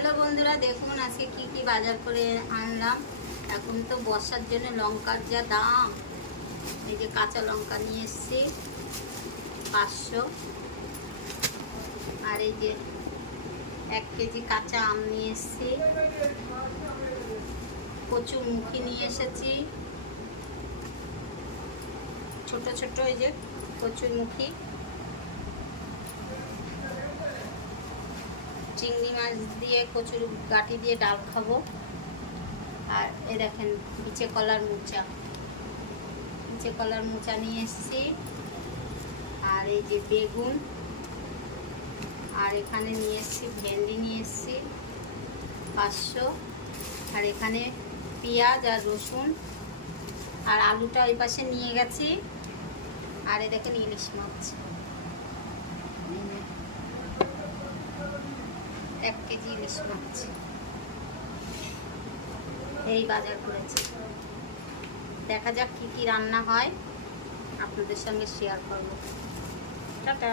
Hello বন্ধুরা, দেখুন আজকে কি কি বাজার করে আনলাম। এখন তো বর্ষার জন্য লঙ্কার যা দাম। এই যে কাঁচা লঙ্কা নিয়ে এসেছি 500, আর এই যে 1 কেজি কাঁচা আম নিয়ে এসেছি, কচুরমুখী নিয়ে এসেছি, ছোট ছোট এই যে কচুরমুখী, চিংড়ি মাছ দিয়ে কচুর গাঁটি দিয়ে ডাল খাবো। আর এ দেখেন নিচে কলার মোচা নিয়ে এসেছি, আর এই যে বেগুন, আর এখানে নিয়ে এসেছি ভেন্ডি নিয়ে এসেছি 500, আর এখানে পেঁয়াজ আর রসুন আর আলুটা ওই পাশে নিয়ে গেছি। আর এ দেখেন ইলিশ মাছ 1 কেজি ইলিশ মাছ। এই বাজার করেছি, দেখা যাক কি কি রান্না হয়, আপনাদের সঙ্গে শেয়ার করব। টাটা।